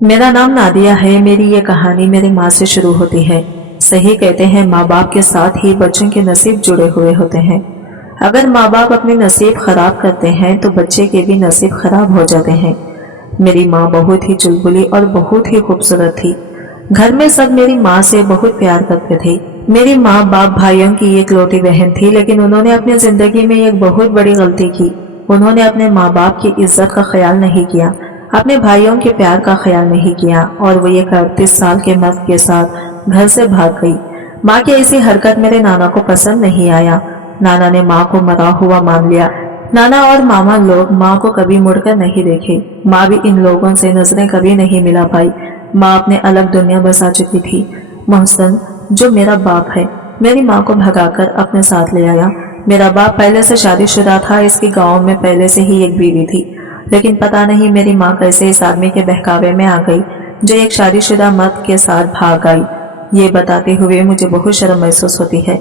मेरा नाम नादिया है। मेरी ये कहानी मेरी माँ से शुरू होती है। सही कहते हैं, माँ बाप के साथ ही बच्चों के नसीब जुड़े हुए होते हैं। अगर माँ बाप अपने नसीब खराब करते हैं तो बच्चे के भी नसीब खराब हो जाते हैं। मेरी माँ बहुत ही चुलबुली और बहुत ही खूबसूरत थी। घर में सब मेरी माँ से बहुत प्यार करते थे। मेरी माँ बाप भाइयों की एकलौती बहन थी, लेकिन उन्होंने अपनी जिंदगी में एक बहुत बड़ी गलती की। उन्होंने अपने माँ बाप की इज्जत का ख्याल नहीं किया, अपने भाइयों के प्यार का ख्याल नहीं किया, और वो एक 38 साल के मर्द के साथ घर से भाग गई। माँ की ऐसी हरकत मेरे नाना को पसंद नहीं आया। नाना ने माँ को मरा हुआ मान लिया। नाना और मामा लोग माँ को कभी मुड़कर नहीं देखे। माँ भी इन लोगों से नजरें कभी नहीं मिला पाई। माँ अपने अलग दुनिया बसा चुकी थी। मोहसन, जो मेरा बाप है, मेरी माँ को भगाकर अपने साथ ले आया। मेरा बाप पहले से शादीशुदा था। इसके गांव में पहले से ही एक बीवी थी, लेकिन पता नहीं मेरी माँ कैसे इस आदमी के बहकावे में आ गई जो एक शादीशुदा मर्द के साथ भाग आई। ये बताते हुए मुझे बहुत शर्म महसूस होती है।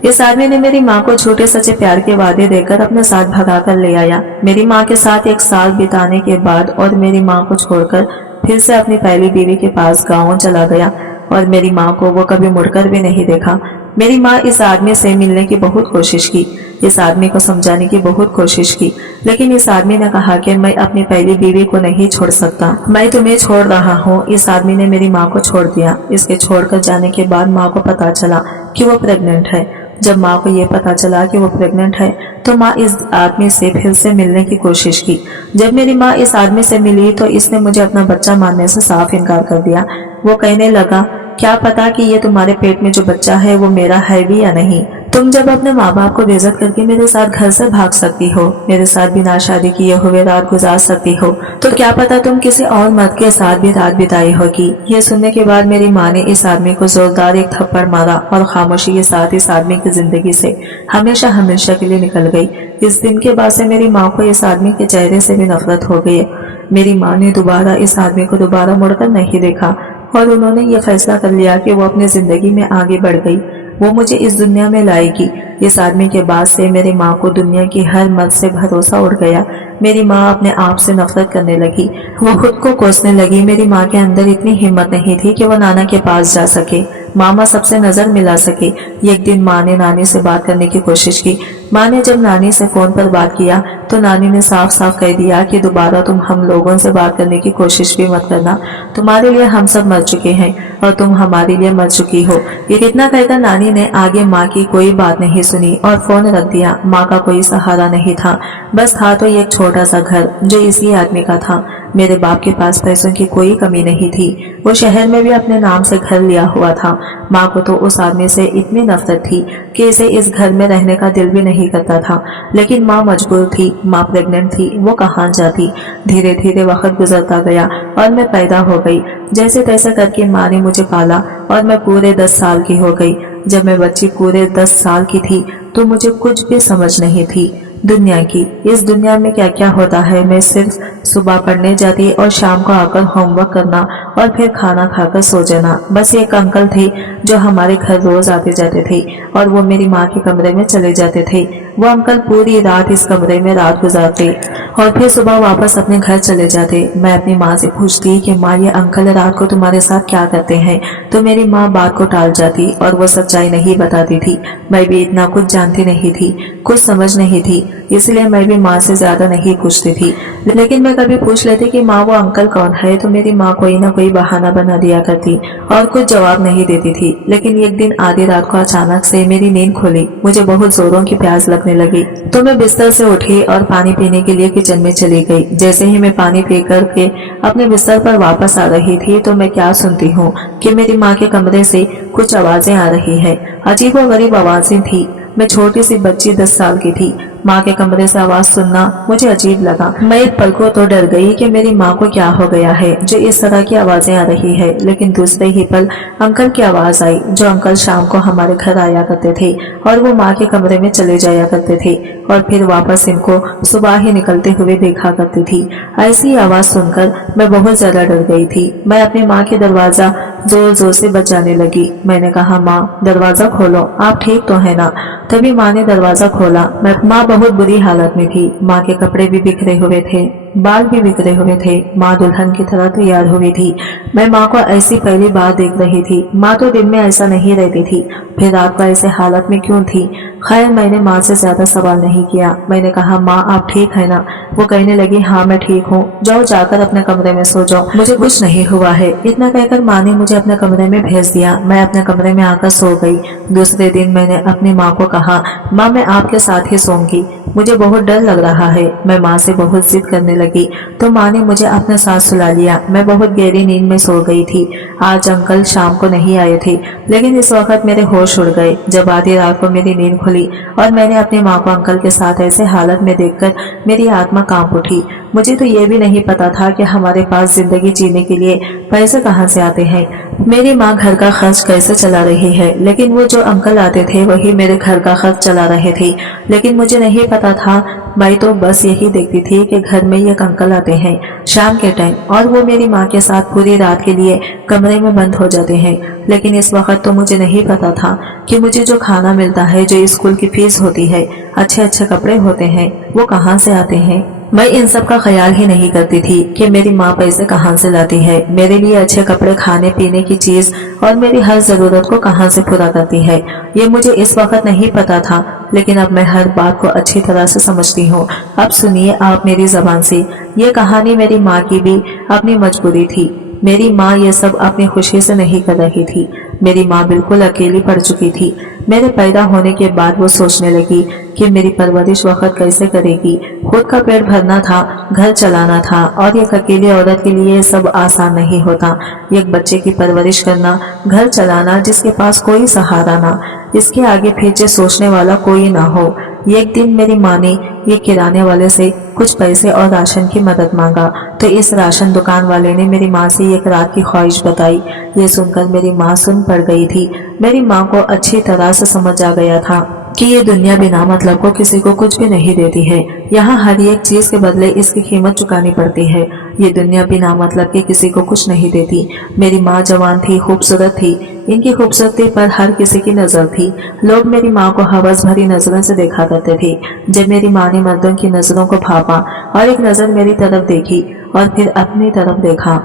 इस आदमी ने मेरी माँ को झूठे सच्चे प्यार के वादे देकर अपने साथ भगा कर ले आया। मेरी माँ के साथ 1 साल बिताने के बाद और मेरी माँ को छोड़कर फिर से अपनी पहली बीवी के पास गाँव चला गया, और मेरी माँ को वो कभी मुड़कर भी नहीं देखा। मेरी माँ इस आदमी से मिलने की बहुत कोशिश की, इस आदमी को समझाने की बहुत कोशिश की, लेकिन इस आदमी ने कहा कि मैं अपनी पहली बीवी को नहीं छोड़ सकता, मैं तुम्हें छोड़ रहा हूँ। इस आदमी ने मेरी माँ को छोड़ दिया। इसके छोड़कर जाने के बाद माँ को पता चला कि वो प्रेग्नेंट है। जब माँ को ये पता चला कि वो प्रेग्नेंट है तो माँ इस आदमी से फिर से मिलने की कोशिश की। जब मेरी माँ इस आदमी से मिली तो इसने मुझे अपना बच्चा मानने से साफ इनकार कर दिया। वो कहने लगा, क्या पता कि ये तुम्हारे पेट में जो बच्चा है वो मेरा है भी या नहीं। तुम जब अपने माँ बाप को बेइज्जत करके मेरे साथ घर से भाग सकती हो, मेरे साथ बिना शादी किए हुए रात गुजार सकती हो, तो क्या पता तुम किसी और मर्द के साथ भी रात बिताई होगी। ये सुनने के बाद मेरी माँ ने इस आदमी को जोरदार एक थप्पड़ मारा और खामोशी के साथ इस आदमी की जिंदगी से हमेशा हमेशा के लिए निकल गई। इस दिन के बाद से मेरी माँ को इस आदमी के चेहरे से भी नफरत हो गई। मेरी माँ ने दोबारा इस आदमी को दोबारा मुड़कर नहीं देखा, और उन्होंने ये फैसला कर लिया कि वो अपनी जिंदगी में आगे बढ़ गई। वो मुझे इस दुनिया में लाएगी। इस आदमी के बाद से मेरी माँ को दुनिया की हर मर्द से भरोसा उड़ गया। मेरी माँ अपने आप से नफरत करने लगी। वो खुद को कोसने लगी। मेरी माँ के अंदर इतनी हिम्मत नहीं थी कि वो नाना के पास जा सके, मामा सबसे नजर मिला सके। एक दिन माँ ने नानी से बात करने की कोशिश की। माँ ने जब नानी से फोन पर बात किया तो नानी ने साफ साफ कह दिया कि दोबारा तुम हम लोगों से बात करने की कोशिश भी मत करना। तुम्हारे लिए हम सब मर चुके हैं और तुम हमारे लिए मर चुकी हो। ये इतना कहकर नानी ने आगे माँ की कोई बात नहीं सुनी और फोन रख दिया। माँ का कोई सहारा नहीं था, बस था तो एक छोटा सा घर जो इसी आदमी का था। मेरे बाप के पास पैसों की कोई कमी नहीं थी। वो शहर में भी अपने नाम से घर लिया हुआ था। माँ को तो उस आदमी से इतनी नफरत थी कि इसे इस घर में रहने का दिल भी नहीं करता था, लेकिन माँ मजबूर थी। माँ प्रेग्नेंट थी, वो कहाँ जाती। धीरे धीरे वक्त गुजरता गया और मैं पैदा हो गई। जैसे तैसे करके माँ ने मुझे पाला और मैं पूरे 10 साल की हो गई। जब मैं बच्ची पूरे 10 साल की थी तो मुझे कुछ भी समझ नहीं थी दुनिया की। इस दुनिया में क्या क्या होता है। मैं सिर्फ सुबह पढ़ने जाती और शाम को आकर होमवर्क करना और फिर खाना खाकर सो जाना। बस एक अंकल थे जो हमारे घर रोज आते जाते थे और वो मेरी माँ के कमरे में चले जाते थे। वो अंकल पूरी रात इस कमरे में रात गुजारते और फिर सुबह वापस अपने घर चले जाते। मैं अपनी माँ से पूछती कि माँ, ये अंकल रात को तुम्हारे साथ क्या करते हैं, तो मेरी माँ बात को टाल जाती और वो सच्चाई नहीं बताती थी। मैं भी इतना कुछ जानती नहीं थी, कुछ समझ नहीं थी, इसलिए मैं भी माँ से ज्यादा नहीं पूछती थी। लेकिन मैं कभी पूछ लेती कि माँ वो अंकल कौन है, तो मेरी माँ कोई ना कोई बहाना बना दिया करती और कुछ जवाब नहीं देती थी। लेकिन एक दिन आधी रात को अचानक से मेरी नींद खुली। मुझे बहुत जोरों की प्यास लगने लगी तो मैं बिस्तर से उठी और पानी पीने के लिए किचन में चली गई। जैसे ही मैं पानी पी कर के अपने बिस्तर पर वापस आ रही थी तो मैं क्या सुनती हूँ कि मेरी माँ के कमरे से कुछ आवाजें आ रही है। अजीब और गरीब आवाजें थी। मैं छोटी सी बच्ची 10 साल की थी। माँ के कमरे से आवाज सुनना मुझे अजीब लगा। मैं एक पल को तो डर गई कि मेरी माँ को क्या हो गया है जो इस तरह की आवाजें आ रही है। लेकिन दूसरे ही पल अंकल की आवाज आई। जो अंकल शाम को हमारे घर आया करते थे और वो माँ के कमरे में चले जाया करते थे और फिर वापस इनको सुबह ही निकलते हुए देखा करती थी। ऐसी आवाज सुनकर मैं बहुत ज्यादा डर गई थी। मैं अपनी माँ के दरवाजा जोर जोर से बजाने लगी। मैंने कहा, माँ दरवाजा खोलो, आप ठीक तो है ना। तभी माँ ने दरवाजा खोला। माँ बहुत बुरी हालत में थी। माँ के कपड़े भी बिखरे हुए थे। बाल भी बिखरे हुए थे। माँ दुल्हन की तरह तैयार हुई थी। मैं माँ को ऐसी पहली बार देख रही थी। माँ तो दिन में ऐसा नहीं रहती थी, फिर रात को ऐसे हालत में क्यों थी? खैर मैंने माँ से ज्यादा सवाल नहीं किया। मैंने कहा, माँ आप ठीक है ना? वो कहने लगी, हाँ मैं ठीक हूँ, जाओ जाकर अपने कमरे में सो जाओ, मुझे कुछ नहीं हुआ है। इतना कहकर माँ ने मुझे अपने कमरे में भेज दिया। मैं अपने कमरे में आकर सो गई। दूसरे दिन मैंने अपनी माँ को कहा, माँ मैं आपके साथ ही सोऊंगी, मुझे बहुत डर लग रहा है। मैं माँ से बहुत जिद करने लगी तो माँ ने मुझे अपने साथ सुला लिया। मैं बहुत गहरी नींद में सो गई थी। आज अंकल शाम को नहीं आए थे, लेकिन इस वक्त मेरे होश उड़ गए जब आधी रात को मेरी नींद खुली और मैंने अपनी माँ को अंकल के साथ ऐसे हालत में देखकर मेरी आत्मा कांप उठी। मुझे तो ये भी नहीं पता था कि हमारे पास जिंदगी जीने के लिए पैसे कहाँ से आते हैं। मेरी माँ घर का खर्च कैसे चला रही है, लेकिन वो जो अंकल आते थे वही मेरे घर का खर्च चला रहे थे। लेकिन मुझे नहीं पता था। मैं तो बस यही देखती थी कि घर में एक अंकल आते हैं शाम के टाइम और वो मेरी माँ के साथ पूरी रात के लिए कमरे में बंद हो जाते हैं। लेकिन इस वक्त तो मुझे नहीं पता था कि मुझे जो खाना मिलता है, जो स्कूल की फीस होती है, अच्छे अच्छे कपड़े होते हैं, वो कहाँ से आते हैं। मैं इन सब का ख्याल ही नहीं करती थी कि मेरी माँ पैसे कहाँ से लाती है, मेरे लिए अच्छे कपड़े, खाने पीने की चीज और मेरी हर जरूरत को कहाँ से पूरा करती है। ये मुझे इस वक्त नहीं पता था, लेकिन अब मैं हर बात को अच्छी तरह से समझती हूँ। अब सुनिए आप मेरी जबान से, ये कहानी मेरी माँ की भी अपनी मजबूरी थी। मेरी माँ ये सब अपनी खुशी से नहीं कर रही थी। मेरी माँ बिल्कुल अकेली पड़ चुकी थी। मेरे पैदा होने के बाद वो सोचने लगी कि मेरी परवरिश वक्त कैसे करेगी। खुद का पेट भरना था, घर चलाना था और एक अकेली औरत के लिए सब आसान नहीं होता। एक बच्चे की परवरिश करना, घर चलाना, जिसके पास कोई सहारा ना, इसके आगे पीछे सोचने वाला कोई ना हो। एक दिन मेरी माँ ने ये किराने वाले से कुछ पैसे और राशन की मदद मांगा, तो इस राशन दुकान वाले ने मेरी माँ से एक रात की ख्वाहिश बताई। ये सुनकर मेरी माँ सुन पड़ गई थी। मेरी माँ को अच्छी तरह से समझ आ गया था कि ये दुनिया बिना मतलब को किसी को कुछ भी नहीं देती है। यहाँ हर एक चीज के बदले इसकी कीमत चुकानी पड़ती है। ये दुनिया बिना मतलब के किसी को कुछ नहीं देती। मेरी माँ जवान थी, खूबसूरत थी। इनकी खूबसूरती पर हर किसी की नजर थी। लोग मेरी माँ को हवस भरी नजरों से देखा करते थे। जब मेरी माँ ने मर्दों की नजरों को भापा और एक नजर मेरी तरफ देखी और फिर अपनी तरफ देखा,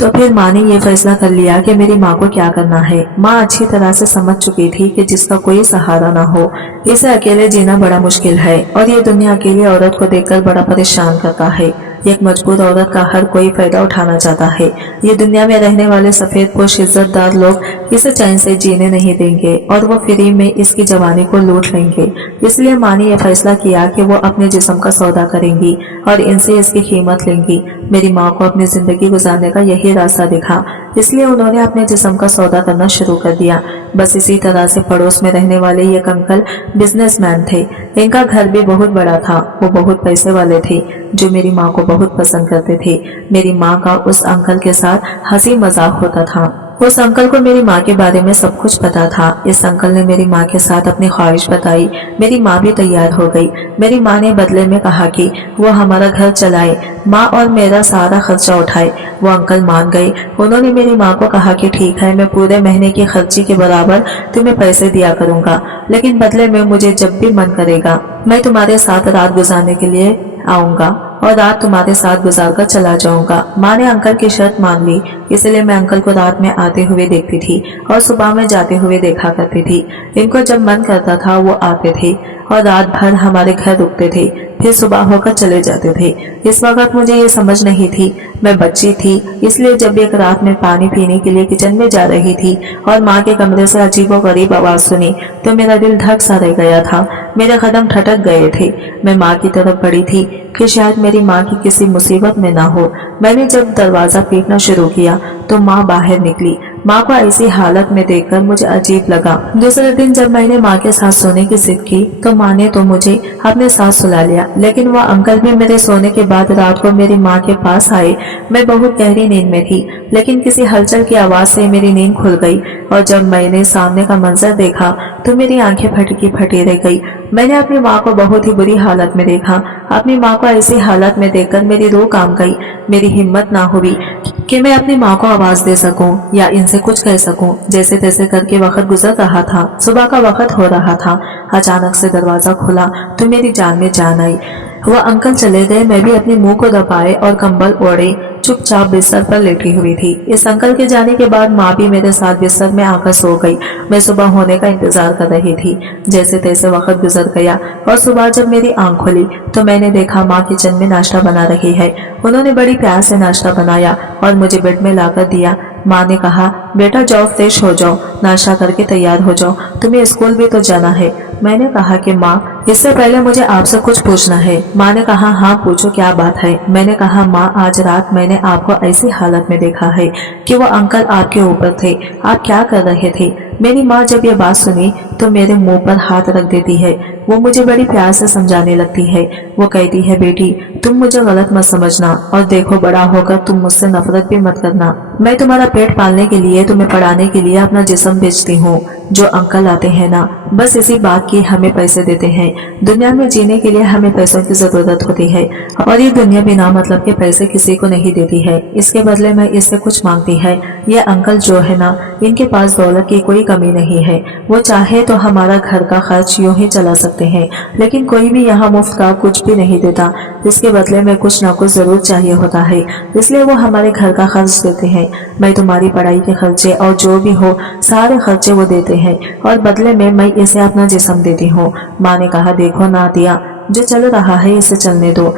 तो फिर माँ ने ये फैसला कर लिया कि मेरी माँ को क्या करना है। माँ अच्छी तरह से समझ चुकी थी कि जिसका कोई सहारा ना हो, इसे अकेले जीना बड़ा मुश्किल है और ये दुनिया अकेली औरत को देखकर बड़ा परेशान करता है। एक मजबूत औरत का हर कोई फायदा उठाना चाहता है। ये दुनिया में रहने वाले सफेद पोश इज्जतदार लोग इसे चैन से जीने नहीं देंगे और वो फ्री में इसकी जवानी को लूट लेंगे। इसलिए माँ ने यह फैसला किया कि वो अपने जिस्म का सौदा करेंगी और इनसे इसकी कीमत लेंगी। मेरी माँ को अपनी जिंदगी गुजारने का यही रास्ता दिखा, इसलिए उन्होंने अपने जिस्म का सौदा करना शुरू कर दिया। बस इसी तरह से पड़ोस में रहने वाले एक अंकल बिजनेसमैन थे। इनका घर भी बहुत बड़ा था। वो बहुत पैसे वाले थे, जो मेरी माँ को बहुत पसंद करते थे। मेरी माँ का उस अंकल के साथ हंसी मजाक होता था। उस अंकल को मेरी माँ के बारे में सब कुछ पता था। इस अंकल ने मेरी माँ के साथ अपनी ख्वाहिश बताई। मेरी माँ भी तैयार हो गई। मेरी माँ ने बदले में कहा कि वो हमारा घर चलाए, माँ और मेरा सारा खर्चा उठाए। वो अंकल मान गए। उन्होंने मेरी माँ को कहा कि ठीक है, मैं पूरे महीने की खर्ची के बराबर तुम्हें पैसे दिया करूँगा, लेकिन बदले में मुझे जब भी मन करेगा मैं तुम्हारे साथ रात गुजारने के लिए आऊँगा और रात तुम्हारे साथ गुजार कर चला जाऊंगा। माँ ने अंकल की शर्त मान ली, इसलिए मैं अंकल को रात में आते हुए देखती थी और सुबह में जाते हुए देखा करती थी। इनको जब मन करता था वो आते थे और रात भर हमारे घर रुकते थे, फिर सुबह होकर चले जाते थे। इस वक्त मुझे ये समझ नहीं थी, मैं बच्ची थी, इसलिए जब एक रात में पानी पीने के लिए किचन में जा रही थी और माँ के कमरे से अजीबोगरीब आवाज सुनी तो मेरा दिल धक सा रह गया था। मेरे कदम ठटक गए थे। मैं माँ की तरफ बढ़ी थी कि शायद मेरी माँ की किसी मुसीबत में ना हो। मैंने जब दरवाजा पीटना शुरू किया तो माँ बाहर निकली। माँ को ऐसी हालत में देखकर मुझे अजीब लगा। दूसरे दिन जब मैंने माँ के साथ सोने की जिद की तो माँ ने तो मुझे अपने साथ सुला लिया, लेकिन वह अंकल भी मेरे सोने के बाद रात को मेरी माँ के पास आए। मैं बहुत गहरी नींद में थी, लेकिन किसी हलचल की आवाज से मेरी नींद खुल गई और जब मैंने सामने का मंजर देखा तो मेरी आंखें फटी रह गई। मैंने अपनी माँ को बहुत ही बुरी हालत में देखा। अपनी माँ को ऐसी हालत में देखकर मेरी रूह कांप गई। मेरी हिम्मत ना हुई कि मैं अपनी माँ को आवाज दे सकूं या इनसे कुछ कह सकूं। जैसे तैसे करके वक्त गुजर रहा था। सुबह का वक्त हो रहा था। अचानक से दरवाजा खुला तो मेरी जान में जान आई। वो अंकल चले गए। मैं भी अपने मुंह को दबाए और कंबल ओढ़े चुपचाप बिस्तर पर लेटी हुई थी। इस अंकल के जाने के बाद माँ भी मेरे साथ बिस्तर में आकर सो गई। मैं सुबह होने का इंतजार कर रही थी। जैसे तैसे वक्त गुजर गया और सुबह जब मेरी आंख खुली तो मैंने देखा माँ किचन में नाश्ता बना रही है। उन्होंने बड़ी प्यार से नाश्ता बनाया और मुझे बेड में लाकर दिया। माँ ने कहा, बेटा जाओ फ्रेश हो जाओ, नाश्ता करके तैयार हो जाओ, तुम्हें स्कूल भी तो जाना है। मैंने कहा कि माँ इससे पहले मुझे आपसे कुछ पूछना है। माँ ने कहा, हाँ पूछो, क्या बात है। मैंने कहा, माँ आज रात मैंने आपको ऐसी हालत में देखा है कि वो अंकल आपके ऊपर थे, आप क्या कर रहे थे। मेरी माँ जब ये बात सुनी तो मेरे मुंह पर हाथ रख देती है। वो मुझे बड़ी प्यार से समझाने लगती है। वो कहती है, बेटी तुम मुझे गलत मत समझना और देखो बड़ा होकर तुम मुझसे नफरत भी मत करना। मैं तुम्हारा पेट पालने के लिए, तुम्हें पढ़ाने के लिए अपना जिस्म बेचती हूँ। जो अंकल आते हैं ना, बस इसी बात की हमें पैसे देते हैं। दुनिया में जीने के लिए हमें पैसों की जरूरत होती है और ये दुनिया बिना मतलब के पैसे किसी को नहीं देती है। इसके बदले में इससे कुछ मांगती है। ये अंकल जो है ना, इनके पास दौलत की कोई कमी नहीं है। वो चाहे तो हमारा घर का खर्च यूं ही चला सकते हैं, लेकिन कोई भी यहाँ मुफ्त का कुछ भी नहीं देता। इसके बदले में कुछ ना कुछ जरूर चाहिए होता है, इसलिए वो हमारे घर का खर्च देते हैं। मैं तुम्हारी पढ़ाई के खर्चे और जो भी हो सारे खर्चे वो देते हैं और बदले में मैं इसे अपना जिस्म देती हूँ। माँ ने कहा, देखो नादिया, जो चल रहा है इसे चलने दो,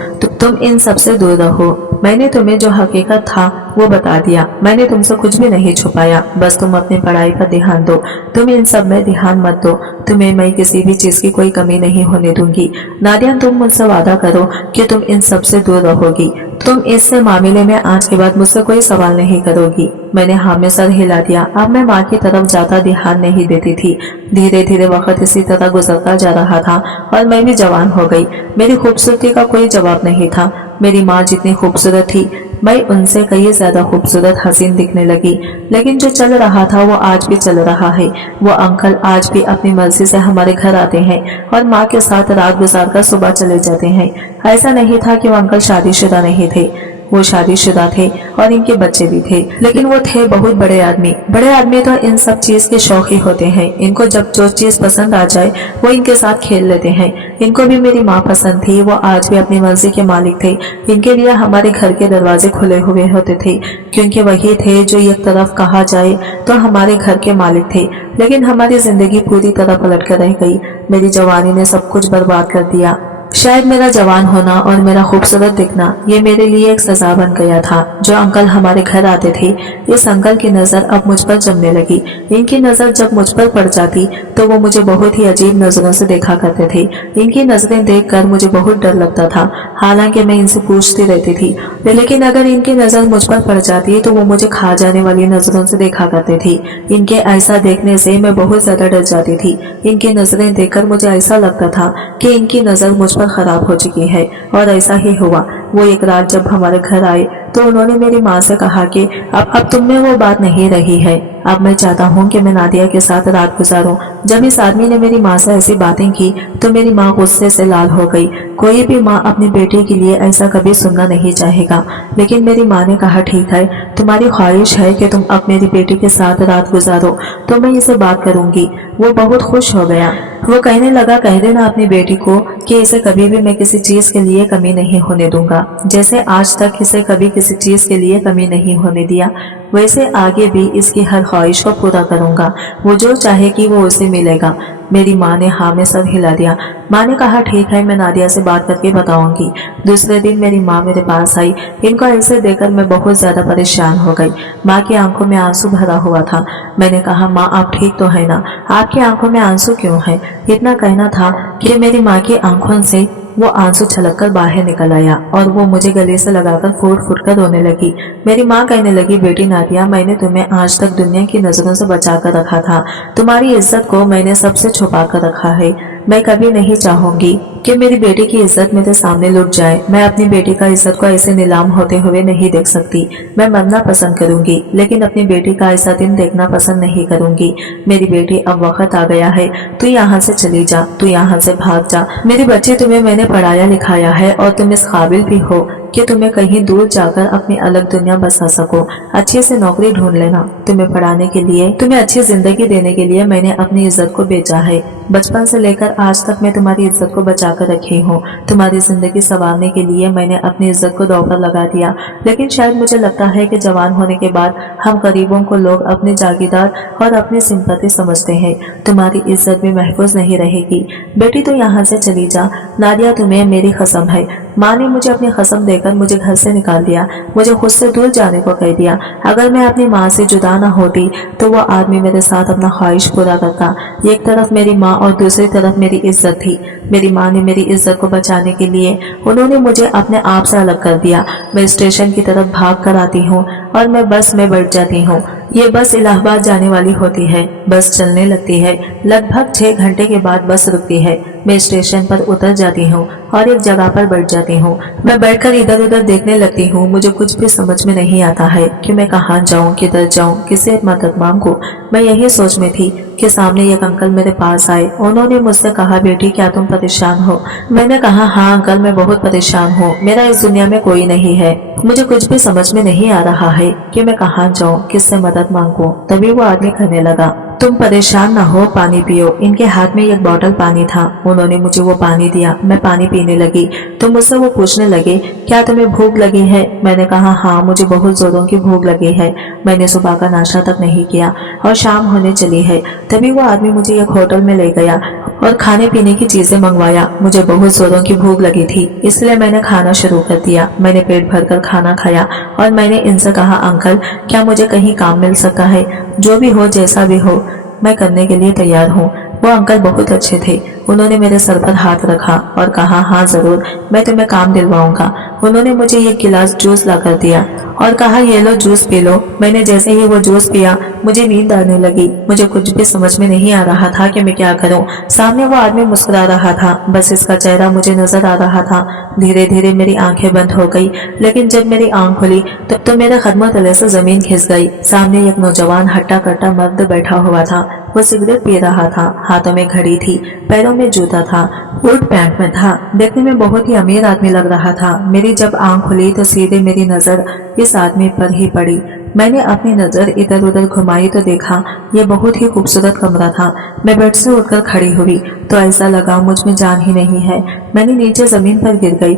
तुम इन सब से दूर रहो। मैंने तुम्हें जो हकीकत था वो बता दिया। मैंने तुमसे कुछ भी नहीं छुपाया। बस तुम अपनी पढ़ाई पर ध्यान दो, तुम इन सब में ध्यान मत दो। तुम्हें मैं किसी भी चीज की कोई कमी नहीं होने दूंगी। नादिया, तुम मुझसे वादा करो कि तुम इन सब से दूर रहोगी। तुम इस मामले में आज के बाद मुझसे कोई सवाल नहीं करोगी। मैंने हाँ में सर हिला दिया। अब मैं माँ की तरफ ज्यादा ध्यान नहीं देती थी। धीरे धीरे वक्त इसी तरह गुजरता जा रहा था और मैं भी जवान हो गई। मेरी खूबसूरती का कोई जवाब नहीं था। मेरी माँ जितनी खूबसूरत थी, मैं उनसे कई ज्यादा खूबसूरत हसीन दिखने लगी। लेकिन जो चल रहा था वो आज भी चल रहा है। वो अंकल आज भी अपनी मर्जी से हमारे घर आते हैं और माँ के साथ रात गुजार कर सुबह चले जाते हैं। ऐसा नहीं था कि वो अंकल शादीशुदा नहीं थे, वो शादीशुदा थे और इनके बच्चे भी थे, लेकिन वो थे बहुत बड़े आदमी। बड़े आदमी तो इन सब चीज के शौकी होते हैं। इनको जब जो चीज पसंद आ जाए वो इनके साथ खेल लेते हैं। इनको भी मेरी माँ पसंद थी। वो आज भी अपनी मर्जी के मालिक थे। इनके लिए हमारे घर के दरवाजे खुले हुए होते थे, क्योंकि वही थे जो एक तरफ कहा जाए तो हमारे घर के मालिक थे। लेकिन हमारी जिंदगी पूरी तरह पलट कर रह गई। मेरी जवानी ने सब कुछ बर्बाद कर दिया। शायद मेरा जवान होना और मेरा खूबसूरत दिखना ये मेरे लिए एक सजा बन गया था। जो अंकल हमारे घर आते थे, इस अंकल की नजर अब मुझ पर जमने लगी। इनकी नजर जब मुझ पर पड़ जाती तो वो मुझे बहुत ही अजीब नजरों से देखा करते थे। इनकी नजरें देखकर मुझे बहुत डर लगता था। हालांकि मैं इनसे पूछती रहती थी, लेकिन अगर इनकी नजर मुझ पर पड़ जाती तो वो मुझे खा जाने वाली नजरों से देखा करते थे। इनके ऐसा देखने से मैं बहुत ज्यादा डर जाती थी। इनकी नजरें देखकर मुझे ऐसा लगता था कि इनकी नजर मुझ पर खराब हो चुकी है। और ऐसा ही हुआ। वो एक रात जब हमारे घर आए तो उन्होंने मेरी माँ से कहा कि अब तुम में वो बात नहीं रही है। अब मैं चाहता हूँ कि मैं नादिया के साथ रात गुजारूं। जब इस आदमी ने मेरी माँ से ऐसी बातें की तो मेरी माँ गुस्से से लाल हो गई। कोई भी माँ अपनी बेटी के लिए ऐसा कभी सुनना नहीं चाहेगा, लेकिन मेरी माँ ने कहा, ठीक है, तुम्हारी ख्वाहिश है कि तुम अब मेरी बेटी के साथ रात गुजारो तो मैं इसे बात करूंगी। वो बहुत खुश हो गया। वो कहने लगा, कह देना अपनी बेटी को कि इसे कभी भी मैं किसी चीज के लिए कमी नहीं होने दूंगा। जैसे आज तक इसे कभी किसी चीज के लिए कमी नहीं होने दिया, वैसे आगे भी इसकी हर ख्वाहिश को पूरा करूंगा। वो जो चाहेगी वो उसे मिलेगा। मेरी माँ ने हाँ में सर हिला दिया। माँ ने कहा, ठीक है, मैं नादिया से बात करके बताऊंगी। दूसरे दिन मेरी माँ मेरे पास आई। इनको ऐसे देखकर मैं बहुत ज्यादा परेशान हो गई। माँ की आंखों में आंसू भरा हुआ था। मैंने कहा, माँ आप ठीक तो है ना? आपकी आंखों में आंसू क्यों है? इतना कहना था कि मेरी माँ की आंखों से वो आंसू छलककर बाहर निकल आया और वो मुझे गले से लगाकर फूट फूट कर रोने लगी। मेरी माँ कहने लगी, बेटी नादिया, मैंने तुम्हें आज तक दुनिया की नजरों से बचा कर रखा था। तुम्हारी इज्जत को मैंने सबसे छुपा कर रखा है। मैं कभी नहीं चाहूंगी कि मेरी बेटी की इज्जत मेरे सामने लुट जाए। मैं अपनी बेटी का इज्जत को ऐसे नीलाम होते हुए नहीं देख सकती। मैं मरना पसंद करूंगी, लेकिन अपनी बेटी का ऐसा दिन देखना पसंद नहीं करूंगी। मेरी बेटी, अब वक्त आ गया है, तू यहाँ से चली जा, तू यहाँ से भाग जा। मेरी बच्ची, तुम्हें मैंने पढ़ाया लिखाया है और तुम इस काबिल भी हो कि तुम्हें कहीं दूर जाकर अपनी अलग दुनिया बसा सको। अच्छे से नौकरी ढूंढ लेना। तुम्हें पढ़ाने के लिए, तुम्हें अच्छी जिंदगी देने के लिए मैंने अपनी इज्जत को बेचा है। बचपन से लेकर आज तक मैं तुम्हारी इज्जत को बचा कर रखी हूँ। तुम्हारी जिंदगी संवारने के लिए मैंने अपनी इज्जत को दांव पर लगा दिया, लेकिन शायद मुझे लगता है कि जवान होने के बाद हम गरीबों को लोग अपने जागीरदार और अपनी सिंपत्ति समझते हैं। तुम्हारी इज्जत भी महफूज नहीं रहेगी। बेटी तो यहाँ से चली जा। नादिया, तुम्हें मेरी कसम है। माँ ने मुझे अपनी कसम देकर मुझे घर से निकाल दिया, मुझे खुद से दूर जाने को कह दिया। अगर मैं अपनी माँ से जुदा न होती तो वो आदमी मेरे साथ अपना ख्वाहिश पूरा करता। एक तरफ मेरी माँ और दूसरी तरफ मेरी इज्जत थी। मेरी माँ ने मेरी इज्जत को बचाने के लिए उन्होंने मुझे अपने आप से अलग कर दिया। मैं स्टेशन की तरफ भाग कर आती हूँ और मैं बस में बैठ जाती हूँ। ये बस इलाहाबाद जाने वाली होती है। बस चलने लगती है। लगभग 6 घंटे के बाद बस रुकती है। मैं स्टेशन पर उतर जाती हूँ और एक जगह पर बैठ जाती हूँ। मैं बैठकर इधर उधर देखने लगती हूँ। मुझे कुछ भी समझ में नहीं आता है कि मैं कहाँ जाऊँ, किधर जाऊँ, किसे मदद मांगूं। मैं यही सोच में थी कि सामने एक अंकल मेरे पास आए। उन्होंने मुझसे कहा, बेटी क्या तुम परेशान हो? मैंने कहा, हाँ अंकल, मैं बहुत परेशान हूँ। मेरा इस दुनिया में कोई नहीं है। मुझे कुछ भी समझ में नहीं आ रहा है कि मैं कहाँ जाऊँ, किससे मदद मांगूं। तभी वो आदमी कहने लगा, तुम परेशान ना हो, पानी पियो। इनके हाथ में एक बोतल पानी था। उन्होंने मुझे वो पानी दिया। मैं पानी पीने लगी तो मुझसे वो पूछने लगे, क्या तुम्हें भूख लगी है? मैंने कहा, हाँ मुझे बहुत जोरों की भूख लगी है। मैंने सुबह का नाश्ता तक नहीं किया और शाम होने चली है। तभी वो आदमी मुझे एक होटल में ले गया और खाने पीने की चीजें मंगवाया। मुझे बहुत जोरों की भूख लगी थी, इसलिए मैंने खाना शुरू कर दिया। मैंने पेट भरकर खाना खाया और मैंने इनसे कहा, अंकल क्या मुझे कहीं काम मिल सकता है? जो भी हो, जैसा भी हो, मैं करने के लिए तैयार हूँ। वो अंकल बहुत अच्छे थे। उन्होंने मेरे सर पर हाथ रखा और कहा, हाँ जरूर, मैं तुम्हें काम दिलवाऊंगा। उन्होंने मुझे एक गिलास जूस ला कर दिया और कहा, ये लो जूस पी लो। मैंने जैसे ही वो जूस पिया मुझे नींद आने लगी। मुझे कुछ भी समझ में नहीं आ रहा था कि मैं क्या करूं। सामने वो आदमी मुस्कुरा रहा था, बस इसका चेहरा मुझे नजर आ रहा था। धीरे धीरे मेरी आंखें बंद हो गई, लेकिन जब मेरी आंख खुली तो मेरे कदमों तले से जमीन खिस गई। सामने एक नौजवान हट्टा कट्टा मर्द बैठा हुआ था। वो सिगरेट पी रहा था। हाथों में घड़ी थी, पैरों में जूता था, कोट पैंट में था। देखने में बहुत ही अमीर आदमी लग रहा था। मेरी जब आंख खुली तो सीधे मेरी नजर इस आदमी पर ही पड़ी। मैंने अपनी नजर इधर उधर घुमाई तो देखा ये बहुत ही खूबसूरत कमरा था। मैं बेड से उठकर खड़ी हुई तो ऐसा लगा मुझ में जान ही नहीं है। मैंने नीचे जमीन पर गिर गई।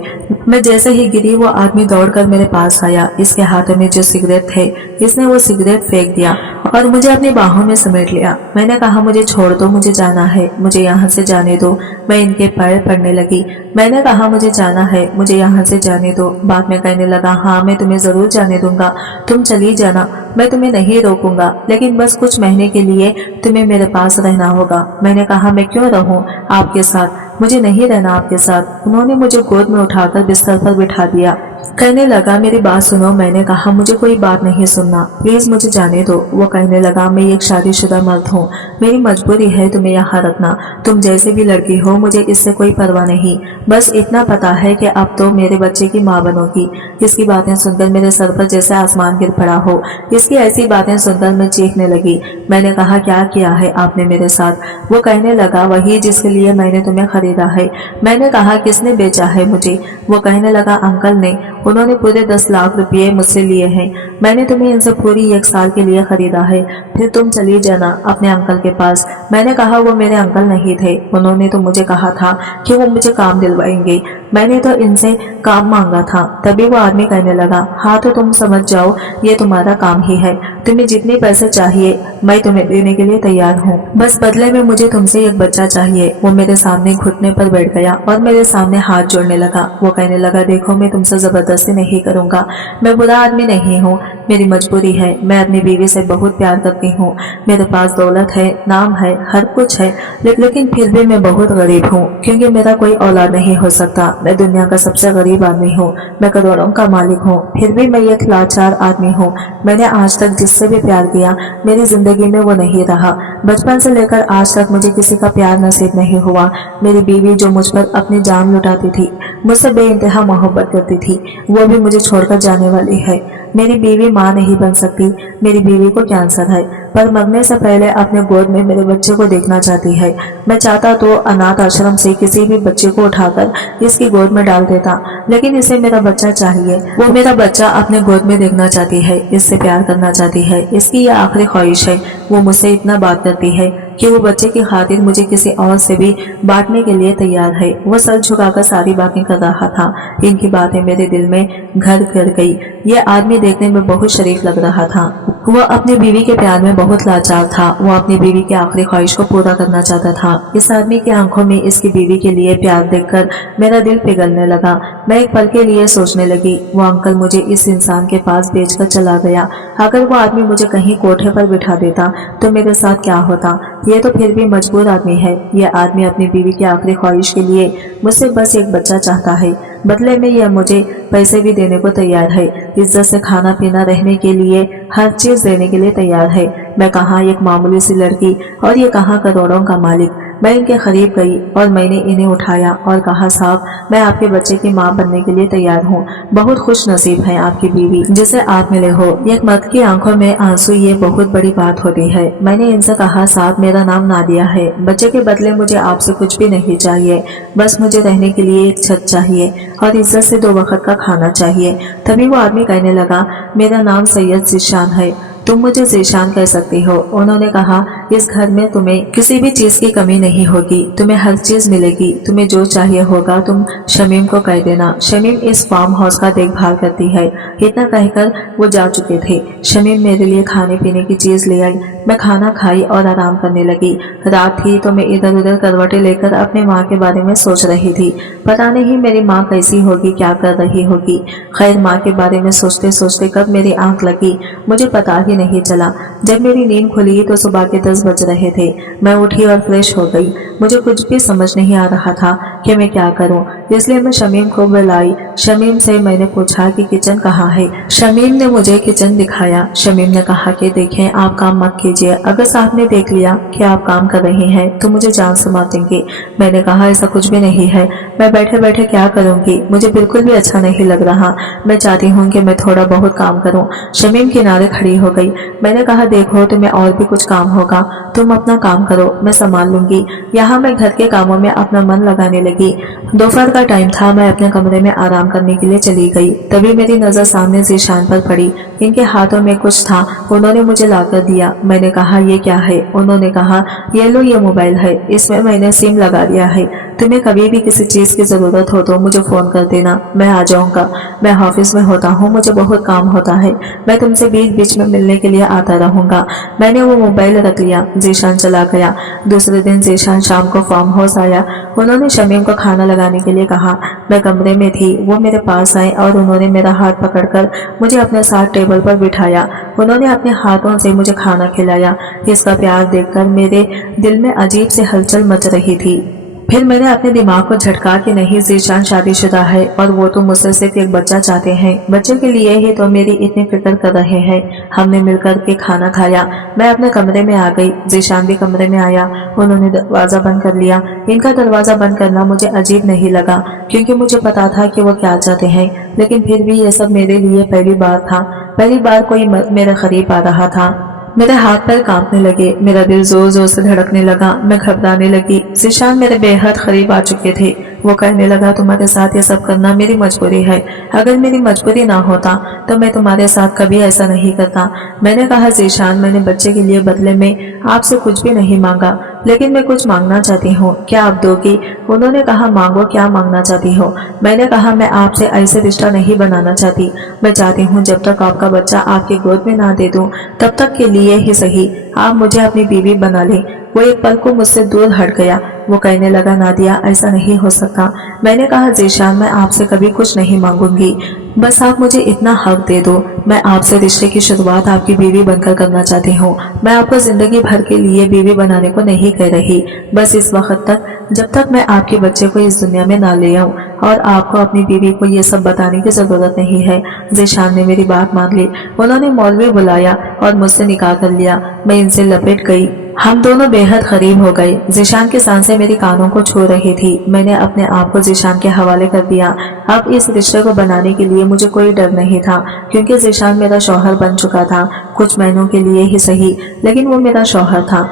मैं जैसे ही गिरी वो आदमी दौड़कर मेरे पास आया। इसके हाथों में जो सिगरेट थे, इसने वो सिगरेट फेंक दिया और मुझे अपनी बाहों में समेट लिया। मैंने कहा, मुझे छोड़ दो, मुझे जाना है, मुझे यहाँ से जाने दो। मैं इनके पैर पड़ने लगी। मैंने कहा, मुझे जाना है, मुझे यहाँ से जाने दो। बाद में कहने लगा, हाँ मैं तुम्हें जरूर जाने दूंगा, तुम चली जाना, मैं तुम्हें नहीं रोकूंगा, लेकिन बस कुछ महीने के लिए तुम्हें मेरे पास रहना होगा। मैंने कहा, मैं क्यों रहूं आपके साथ, मुझे नहीं रहना आपके साथ। उन्होंने मुझे गोद में उठाकर बिस्तर पर बिठा दिया। कहने लगा, मेरी बात सुनो। मैंने कहा, मुझे कोई बात नहीं सुनना, प्लीज मुझे जाने दो। वो कहने लगा, मैं एक शादीशुदा मर्द हूँ, मेरी मजबूरी है तुम्हें यहाँ रखना। तुम जैसे भी लड़की हो, मुझे इससे कोई परवाह नहीं, बस इतना पता है कि अब तो मेरे बच्चे की माँ बनोगी। इसकी बातें सुनकर मेरे सर पर जैसे आसमान गिर पड़ा हो। इसकी ऐसी बातें सुनकर मैं चीखने लगी। मैंने कहा, क्या किया है आपने मेरे साथ? वो कहने लगा, वही जिसके लिए मैंने तुम्हें खरीदा है। मैंने कहा, किसने बेचा है मुझे? वो कहने लगा, अंकल ने, उन्होंने पूरे 10 लाख रुपये मुझसे लिए हैं। मैंने तुम्हें इनसे पूरी 1 साल के लिए खरीदा है, फिर तुम चली जाना अपने अंकल के पास। मैंने कहा, वो मेरे अंकल नहीं थे, उन्होंने तो मुझे कहा था कि वो मुझे काम दिलवाएंगे, मैंने तो इनसे काम मांगा था। तभी वो आदमी कहने लगा, हाँ तो तुम समझ जाओ ये तुम्हारा काम ही है, तुम्हें जितने पैसे चाहिए मैं तुम्हें देने के लिए तैयार हूँ, बस बदले में मुझे तुमसे एक बच्चा चाहिए। वो मेरे सामने घुटने पर बैठ गया और मेरे सामने हाथ जोड़ने लगा। वो कहने लगा, देखो मैं तुमसे जबरदस्ती नहीं करूंगा, मैं बुरा आदमी नहीं हूँ, मेरी मजबूरी है, मैं अपनी बीवी से बहुत प्यार करती हूँ, मेरे पास दौलत है, नाम है, हर कुछ है, लेकिन फिर भी मैं बहुत गरीब हूँ, क्योंकि मेरा कोई औलाद नहीं हो सकता। मैं दुनिया का सबसे गरीब आदमी हूँ, मैं करोड़ों का मालिक हूँ, फिर भी मैं एक लाचार आदमी हूँ। मैंने आज तक जिससे भी प्यार किया मेरी जिंदगी में वो नहीं रहा। बचपन से लेकर आज तक मुझे किसी का प्यार नसीब नहीं हुआ। मेरी बीवी जो मुझ पर अपनी जान लुटाती थी, मुझसे बेइंतहा मोहब्बत करती थी, वो भी मुझे छोड़कर जाने वाली है। मेरी बीवी माँ नहीं बन सकती, मेरी बीवी को कैंसर है, पर मरने से पहले अपने गोद में मेरे बच्चे को देखना चाहती है। मैं चाहता तो अनाथ आश्रम से किसी भी बच्चे को उठाकर इसकी गोद में डाल देता, लेकिन इसे मेरा बच्चा चाहिए। वो मेरा बच्चा अपने गोद में देखना चाहती है, इससे प्यार करना चाहती है, इसकी ये आखिरी ख्वाहिश है। वो मुझसे इतना बात करती है कि वो बच्चे की खातिर मुझे किसी और से भी बांटने के लिए तैयार है। वो सर झुकाकर सारी बातें कर रहा था। इनकी बातें मेरे दिल में घर कर गई। ये आदमी देखने में बहुत शरीफ लग रहा था। वो अपनी बीवी के प्यार में बहुत लाचार था। वो अपनी बीवी की आखिरी ख्वाहिश को पूरा करना चाहता था। इस आदमी की आंखों में इसकी बीवी के लिए प्यार देखकर मेरा दिल पिघलने लगा। मैं एक पल के लिए सोचने लगी, वो अंकल मुझे इस इंसान के पास बेचकर चला गया। अगर वो आदमी मुझे कहीं कोठे पर बिठा देता तो मेरे साथ क्या होता। ये तो फिर भी मजबूर आदमी है। यह आदमी अपनी बीवी की आखिरी ख्वाहिश के लिए मुझसे बस एक बच्चा चाहता है। बदले में यह मुझे पैसे भी देने को तैयार है। इज्जत से खाना पीना, रहने के लिए हर चीज देने के लिए तैयार है। मैं कहाँ एक मामूली सी लड़की और ये कहाँ करोड़ों का मालिक। मैं इनके करीब गई और मैंने इन्हें उठाया और कहा, साहब मैं आपके बच्चे की माँ बनने के लिए तैयार हूँ। बहुत खुश नसीब है आपकी बीवी जिसे आप मिले हो। एक मर्द की आंखों में आंसू ये बहुत बड़ी बात होती है। मैंने इनसे कहा, साहब मेरा नाम नादिया है। बच्चे के बदले मुझे आपसे कुछ भी नहीं चाहिए। बस मुझे रहने के लिए एक छत चाहिए और इज्जत से 2 वक्त का खाना चाहिए। तभी वो आदमी कहने लगा, मेरा नाम सैयद ज़ीशान है, तुम मुझे ज़ीशान कह सकती हो। उन्होंने कहा, इस घर में तुम्हें किसी भी चीज की कमी नहीं होगी। तुम्हें हर चीज मिलेगी। तुम्हें जो चाहिए होगा तुम शमीम को कह देना। शमीम इस फार्म हाउस का देखभाल करती है। इतना कहकर वो जा चुके थे। शमीम मेरे लिए खाने पीने की चीज ले आई। मैं खाना खाई और आराम करने लगी। रात थी तो मैं इधर उधर करवटें लेकर अपने माँ के बारे में सोच रही थी। पता नहीं मेरी माँ कैसी होगी, क्या कर रही होगी। खैर माँ के बारे में सोचते सोचते कब मेरी आंख लगी मुझे पता ही नहीं चला। जब मेरी नींद खुली तो सुबह के 10 बज रहे थे। मैं उठी और फ्रेश हो गई। मुझे कुछ भी समझ नहीं आ रहा था कि मैं क्या करूं, इसलिए मैं शमीम को बुलाई। शमीम से मैंने पूछा कि किचन कहाँ है। शमीम ने मुझे किचन दिखाया। शमीम ने कहा कि देखें आप काम मत कीजिए, अगर साहब ने देख लिया कि आप काम कर रही हैं तो मुझे जान से मार देंगे। मैंने कहा ऐसा कुछ भी नहीं है, मैं बैठे बैठे क्या करूंगी, मुझे बिल्कुल भी अच्छा नहीं लग रहा। मैं चाहती हूँ कि मैं थोड़ा बहुत काम करूँ। शमीम किनारे खड़ी हो गई। मैंने कहा, देखो तुम्हें और भी कुछ काम होगा, तुम अपना काम करो, मैं संभाल लूंगी। यहाँ मैं घर के कामों में अपना मन लगाने लगी। दोपहर का टाइम था। मैं अपने कमरे में आराम करने के लिए चली गई। तभी मेरी नजर सामने ज़ीशान पर पड़ी। इनके हाथों में कुछ था, उन्होंने मुझे लाकर दिया। मैंने कहा, ये क्या है। उन्होंने कहा, ये लो, ये मोबाइल है, इसमें मैंने सिम लगा दिया है। तुम्हें कभी भी किसी चीज की जरूरत हो तो मुझे फोन कर देना, मैं आ जाऊंगा। मैं ऑफिस में होता हूँ, मुझे बहुत काम होता है। मैं तुमसे बीच बीच में मिलने के लिए आता रहूंगा। मैंने वो मोबाइल रख लिया। ज़ीशान चला गया। दूसरे दिन ज़ीशान शाम को फार्म हाउस आया। उन्होंने शमीम को खाना लगाने के लिए कहा। मैं कमरे में थी, वो मेरे पास आए और उन्होंने मेरा हाथ पकड़कर मुझे अपने साथ टेबल पर बिठाया। उन्होंने अपने हाथों से मुझे खाना खिलाया। इसका प्यार देखकर मेरे दिल में अजीब सी हलचल मच रही थी। फिर मैंने अपने दिमाग को झटका कि नहीं, ज़ीशान शादीशुदा है और वो तो मुझसे सिर्फ एक बच्चा चाहते हैं। बच्चे के लिए ही तो मेरी इतनी फिक्र कर रहे हैं। हमने मिलकर के खाना खाया। मैं अपने कमरे में आ गई। ज़ीशान भी कमरे में आया। उन्होंने दरवाज़ा बंद कर लिया। इनका दरवाज़ा बंद करना मुझे अजीब नहीं लगा क्योंकि मुझे पता था कि वो क्या चाहते हैं, लेकिन फिर भी ये सब मेरे लिए पहली बार था। पहली बार कोई मेरे करीब आ रहा था। मेरे हाथ पैर कांपने लगे। मेरा दिल जोर जोर से धड़कने लगा। मैं घबराने लगी। ज़ीशान मेरे बेहद करीब आ चुके थे। वो कहने लगा, तुम्हारे साथ ये सब करना मेरी मजबूरी है। अगर मेरी मजबूरी ना होता तो मैं तुम्हारे साथ कभी ऐसा नहीं करता। मैंने कहा, ज़ीशान मैंने बच्चे के लिए बदले में आपसे कुछ भी नहीं मांगा, लेकिन मैं कुछ मांगना चाहती हूँ, क्या आप दोगी। उन्होंने कहा, मांगो, क्या मांगना चाहती हो। मैंने कहा, मैं आपसे ऐसे रिश्ता नहीं बनाना चाहती। मैं चाहती हूँ जब तक आपका बच्चा आपकी गोद में ना दे दूँ तब तक के लिए ही सही आप मुझे अपनी बीवी बना लें। वो एक पल को मुझसे दूर हट गया। वो कहने लगा, नादिया ऐसा नहीं हो सकता। मैंने कहा, ज़ीशान मैं आपसे कभी कुछ नहीं मांगूंगी, बस आप मुझे इतना हक दे दो। मैं आपसे रिश्ते की शुरुआत आपकी बीवी बनकर करना चाहती हूँ। मैं आपको जिंदगी भर के लिए बीवी बनाने को नहीं कह रही, बस इस वक्त तक जब तक मैं आपके बच्चे को इस दुनिया में ना ले आऊं। और आपको अपनी बीवी को ये सब बताने की जरूरत नहीं है। ज़ीशान ने मेरी बात मान ली। उन्होंने मौलवी बुलाया और मुझसे निकाह कर लिया। मैं इनसे लपेट गई। हम दोनों बेहद करीब हो गए। ज़ीशान की सांसें मेरी कानों को छू रही थी। मैंने अपने आप को ज़ीशान के हवाले कर दिया। अब इस रिश्ते को बनाने के लिए मुझे कोई डर नहीं था क्योंकि ज़ीशान मेरा शौहर बन चुका था। कुछ महीनों के लिए ही सही, लेकिन वो मेरा शौहर था।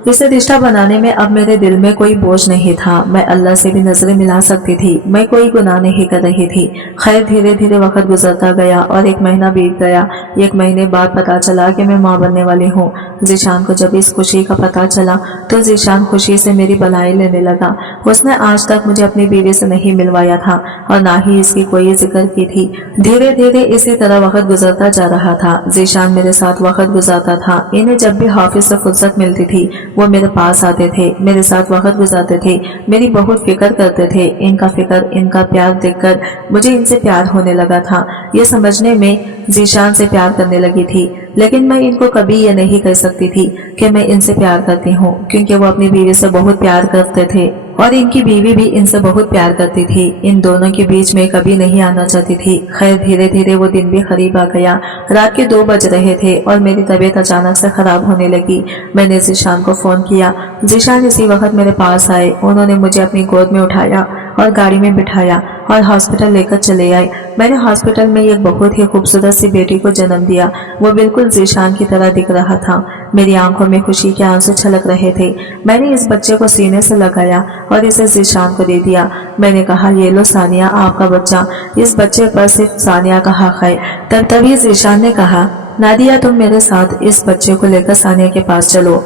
इसे रिश्ता बनाने में अब मेरे दिल में कोई बोझ नहीं था। मैं अल्लाह से भी नजरें मिला सकती थी। मैं कोई गुनाह नहीं कर रही थी। खैर धीरे धीरे वक्त गुजरता गया और 1 महीना बीत गया। 1 महीने बाद पता चला कि मैं माँ बनने वाली हूँ। जीशान को जब इस खुशी का पता चला तो जीशान खुशी से मेरी बधाई लेने लगा। उसने आज तक मुझे अपनी बीवी से नहीं मिलवाया था और ना ही इसकी कोई जिक्र की थी। धीरे धीरे इसी तरह वक्त गुजरता जा रहा था। जीशान मेरे साथ वक्त गुजारता था। इन्हें जब भी ऑफिस से फुर्सत मिलती थी वो मेरे पास आते थे, मेरे साथ वक्त गुजारते थे, मेरी बहुत फिक्र करते थे। इनका फिक्र, इनका प्यार देखकर मुझे इनसे प्यार होने लगा था। ये समझने में जीशान से प्यार करने लगी थी, लेकिन मैं इनको कभी ये नहीं कह सकती थी कि मैं इनसे प्यार करती हूँ, क्योंकि वो अपनी बीवी से बहुत प्यार करते थे और इनकी बीवी भी इनसे बहुत प्यार करती थी। इन दोनों के बीच में कभी नहीं आना चाहती थी। खैर धीरे धीरे वो दिन भी करीब आ गया। रात के 2 बज रहे थे और मेरी तबीयत अचानक से खराब होने लगी। मैंने जीशान को फोन किया। जीशान इसी वक्त मेरे पास आए। उन्होंने मुझे अपनी गोद में उठाया और गाड़ी में बिठाया और हॉस्पिटल लेकर चले आए। मैंने हॉस्पिटल में एक बहुत ही खूबसूरत सी बेटी को जन्म दिया। वो बिल्कुल जीशान की तरह दिख रहा था। मेरी आंखों में खुशी के आंसू छलक रहे थे। मैंने इस बच्चे को सीने से लगाया और इसे जीशान को दे दिया। मैंने कहा, ये लो सानिया, आपका बच्चा। इस बच्चे पर सिर्फ सानिया का हक है। तभी जीशान ने कहा, नादिया तुम मेरे साथ इस बच्चे को लेकर सानिया के पास चलो।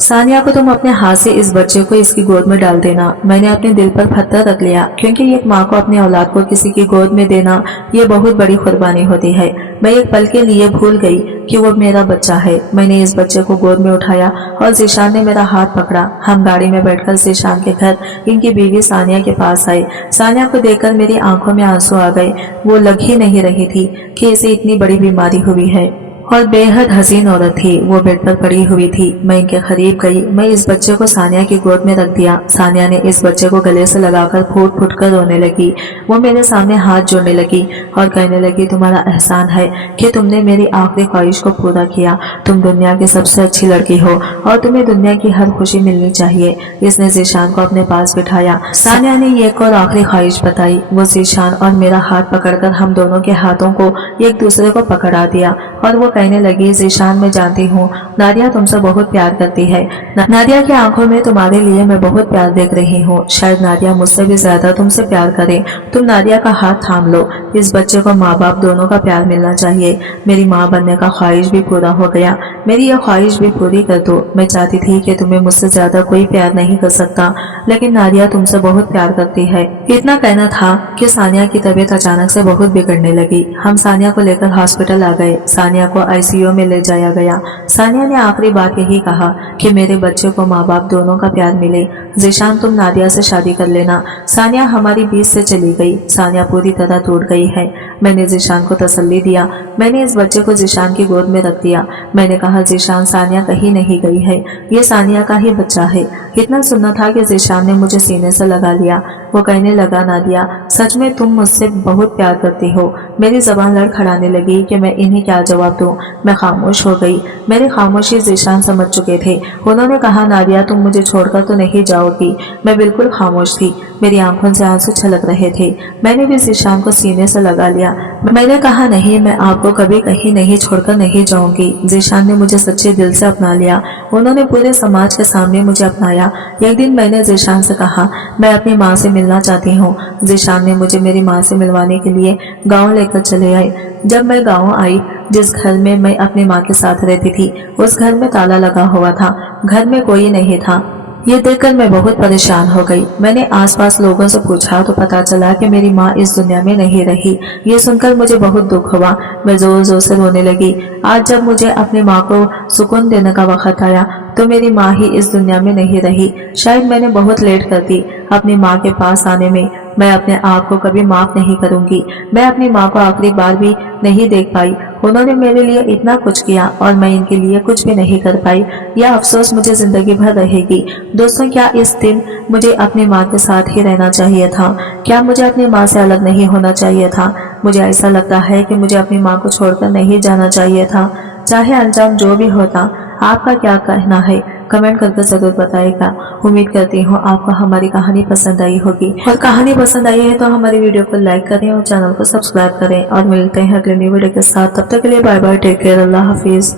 सानिया को तुम अपने हाथ से इस बच्चे को इसकी गोद में डाल देना। मैंने अपने दिल पर पत्थर रख लिया, क्योंकि एक माँ को अपने औलाद को किसी की गोद में देना ये बहुत बड़ी कुर्बानी होती है। मैं एक पल के लिए भूल गई कि वो मेरा बच्चा है। मैंने इस बच्चे को गोद में उठाया और जीशान ने मेरा हाथ पकड़ा। हम गाड़ी में बैठकर जीशान के घर इनकी बीवी सानिया के पास आए। सानिया को देखकर मेरी आंखों में आंसू आ गए। वो लग ही नहीं रही थी कि इसे इतनी बड़ी बीमारी हुई है और बेहद हसीन औरत थी। वो बेड पर पड़ी हुई थी। मैं इनके करीब गई। मैं इस बच्चे को सानिया की गोद में रख दिया। सानिया ने इस बच्चे को गले से लगाकर फूट फूट कर रोने लगी। वो मेरे सामने हाथ जोड़ने लगी और कहने लगी, तुम्हारा एहसान है कि तुमने मेरी आखिरी ख्वाहिश को पूरा किया। तुम दुनिया की सबसे अच्छी लड़की हो और तुम्हें दुनिया की हर खुशी मिलनी चाहिए। इसने जीशान को अपने पास बिठाया। सानिया ने एक और आखिरी ख्वाहिश बताई। वो जीशान और मेरा हाथ पकड़कर हम दोनों के हाथों को एक दूसरे को पकड़ा दिया और वो कहने लगी, जीशान मैं जानती हूँ नादिया तुमसे बहुत प्यार करती है। नादिया की आंखों में तुम्हारे लिए मैं बहुत प्यार देख रही हूँ। शायद नादिया मुझसे भी ज्यादा तुमसे प्यार करे। तुम नादिया का हाथ थाम लो। इस बच्चे को माँ बाप दोनों का प्यार मिलना चाहिए। मेरी माँ बनने का ख्वाहिश भी पूरा हो गया। मेरी यह ख्वाहिश भी पूरी कर दो। मैं चाहती थी कि तुम्हें मुझसे ज्यादा कोई प्यार नहीं कर सकता, लेकिन नादिया तुमसे बहुत प्यार करती है। इतना कहना था कि सानिया की तबीयत अचानक से बहुत बिगड़ने लगी। हम सानिया को लेकर हॉस्पिटल आ गए। सानिया को आईसीयू में ले जाया गया। सानिया ने आखिरी बात यही कहा कि मेरे बच्चे को माँ बाप दोनों का प्यार मिले। जीशान तुम नादिया से शादी कर लेना। सानिया हमारी बीच से चली गई। सानिया पूरी तरह टूट गई है। मैंने जीशान को तसल्ली दिया। मैंने इस बच्चे को जीशान की गोद में रख दिया। मैंने कहा, जीशान सानिया कहीं नहीं गई है, ये सानिया का ही बच्चा है। इतना सुनना था कि जीशान ने मुझे सीने से लगा लिया। वो कहने लगा, नादिया सच में तुम मुझसे बहुत प्यार करती हो। मेरी जबान लड़खड़ाने लगी कि मैं इन्हें क्या जवाब दूं। मैं खामोश हो गई। मेरी खामोशी जीशान समझ चुके थे। उन्होंने कहा, नादिया तुम मुझे छोड़कर तो नहीं जाओगी। मैं बिल्कुल खामोश थी। मेरी आंखों से आंसू छलक रहे थे। मैंने भी जीशान को सीने से लगा लिया। मैंने कहा, नहीं, मैं आपको कभी कहीं नहीं छोड़कर नहीं जाऊंगी। जीशान ने मुझे सच्चे दिल से अपना लिया। उन्होंने पूरे समाज के सामने मुझे अपनाया। एक दिन मैंने जीशान से कहा, मैं अपनी माँ से मिलना चाहती हूँ। जीशान ने मुझे मेरी माँ से मिलवाने के लिए गाँव लेकर चले आए। जब मैं गाँव आई, जिस घर में मैं अपनी माँ के साथ रहती थी, उस घर में ताला लगा हुआ था। घर में कोई नहीं था। ये देखकर मैं बहुत परेशान हो गई। मैंने आसपास लोगों से पूछा तो पता चला कि मेरी माँ इस दुनिया में नहीं रही। ये सुनकर मुझे बहुत दुख हुआ। मैं जोर जोर से रोने लगी। आज जब मुझे अपनी माँ को सुकून देने का वक्त आया तो मेरी माँ ही इस दुनिया में नहीं रही। शायद मैंने बहुत लेट कर दी अपनी माँ के पास आने में। मैं अपने आप को कभी माफ नहीं करूंगी। मैं अपनी माँ को आखिरी बार भी नहीं देख पाई। उन्होंने मेरे लिए इतना कुछ किया और मैं इनके लिए कुछ भी नहीं कर पाई। यह अफसोस मुझे जिंदगी भर रहेगी। दोस्तों, क्या इस दिन मुझे अपनी माँ के साथ ही रहना चाहिए था? क्या मुझे अपनी माँ से अलग नहीं होना चाहिए था? मुझे ऐसा लगता है कि मुझे अपनी माँ को छोड़कर नहीं जाना चाहिए था। चाहे अंजाम जो भी होता। आपका क्या कहना है? कमेंट करके जरूर बताइएगा। उम्मीद करती हूँ आपको हमारी कहानी पसंद आई होगी, और कहानी पसंद आई है तो हमारी वीडियो को लाइक करें और चैनल को सब्सक्राइब करें। और मिलते हैं अगले न्यू वीडियो के साथ। तब तक के लिए बाय बाय, टेक केयर, अल्लाह हाफिज।